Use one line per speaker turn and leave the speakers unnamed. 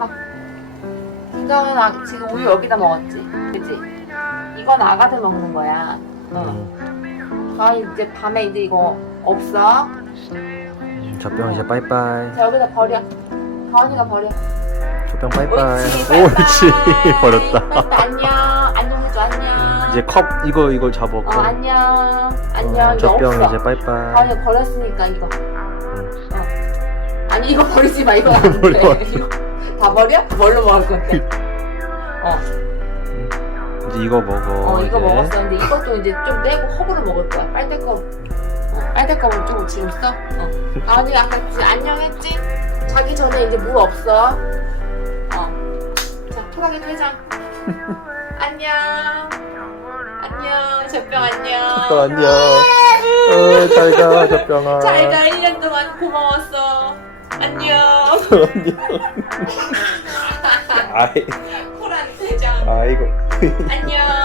봐봐. 이거는 아, 지금 우유 여기다 먹었지, 그지? 이건 아가들 먹는 거야. 응. 가은이 이제 밤에 이제 이거 없어.
젖병 이제 빠이빠이.
자 여기다 버려. 가은이가 버려.
젖병 빠이빠이.
옳지.
버렸다.
바이바이, 안녕. 안녕 해줘 안녕.
이제 컵 이거 이거 잡아.
어
컵.
안녕. 안녕.
젖병
없어.
이제 빠이빠이.
가은이 버렸으니까 이거. 어. 아니 이거 버리지 마 이거 안 돼.
버려.
다 버려? 뭘로 먹을 건데? 어.
이제 이거 먹어.
어 이거
이제.
먹었어. 근데 이것도 이제 좀 떼고 허브로 먹을 거야. 빨대컵. 어, 빨대컵을 조금 지금 써. 어. 가은이가 아까 이제 안녕했지? 자기 전에 이제 물 없어. 어. 자, 토닥이 퇴장. 안녕. 안녕. 젖병 안녕.
또 안녕. 어, 잘가 젖병아.
잘가 1년 동안 고마웠어. 안녕.
안녕. 아이
코란 퇴장.
아이고.
안녕.